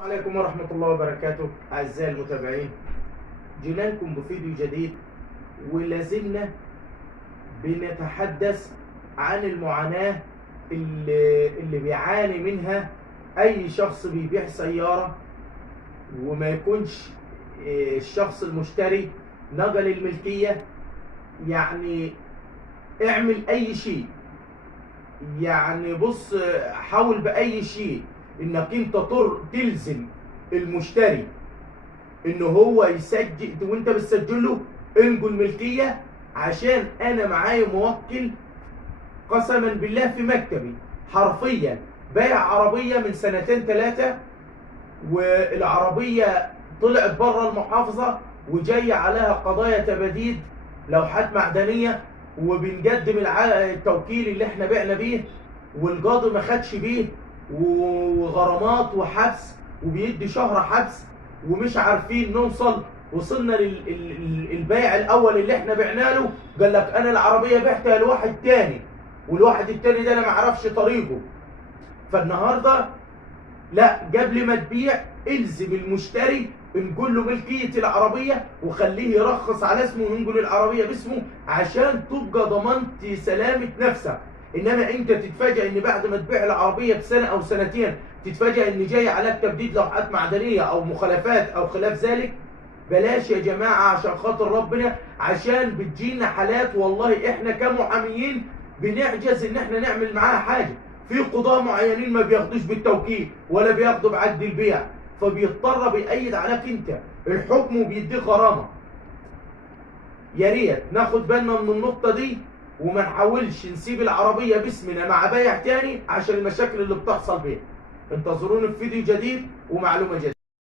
السلام عليكم ورحمة الله وبركاته أعزائي المتابعين. جينا لكم بفيديو جديد ولازلنا بنتحدث عن المعاناة اللي بيعاني منها أي شخص بيبيع سيارة وما يكونش الشخص المشتري نقل الملكية. يعني اعمل أي شيء، يعني بص حاول بأي شيء انك انت تلزم المشتري ان هو يسجل وانت بتسجل له انقل ملكيه، عشان انا معايا موكل قسما بالله في مكتبي حرفيا بايع عربيه من سنتين ثلاثه، والعربيه طلعت بره المحافظه وجاي عليها قضايا تباديد لوحات معدنيه، وبنقدم التوكيل اللي احنا بعنا بيه والقاضي ما خدش بيه، وغرامات وحبس وبيدي شهر حبس ومش عارفين نوصل. وصلنا للبيع الاول اللي احنا بعنا له قال لك انا العربيه بعتها لواحد تاني، والواحد التاني ده انا ما اعرفش طريقه. فالنهارده لا، قبل ما تبيع الزم المشتري انقل له ملكيه العربيه وخليه يرخص على اسمه وينقل العربيه باسمه، عشان تبقى ضمنت سلامه نفسك. انما انت تتفاجئ ان بعد ما تبيع العربيه بسنه او سنتين تتفاجئ ان جاي عليك تبديد لوحات معدنيه او مخالفات او خلاف ذلك. بلاش يا جماعه عشان خاطر ربنا، عشان بتجينا حالات والله احنا كمحاميين بنعجز ان احنا نعمل معاها حاجه. في قضاة معينين ما بياخدوش بالتوكيل ولا بياخدوا بعقد البيع، فبيضطر بيأيد عليك انت الحكم وبيديك غرامه. يا ريت ناخد بالنا من النقطه دي وما نحاولش نسيب العربيه باسمنا مع بايع تاني عشان المشاكل اللي بتحصل بيها. انتظرونا في فيديو جديد ومعلومه جديده.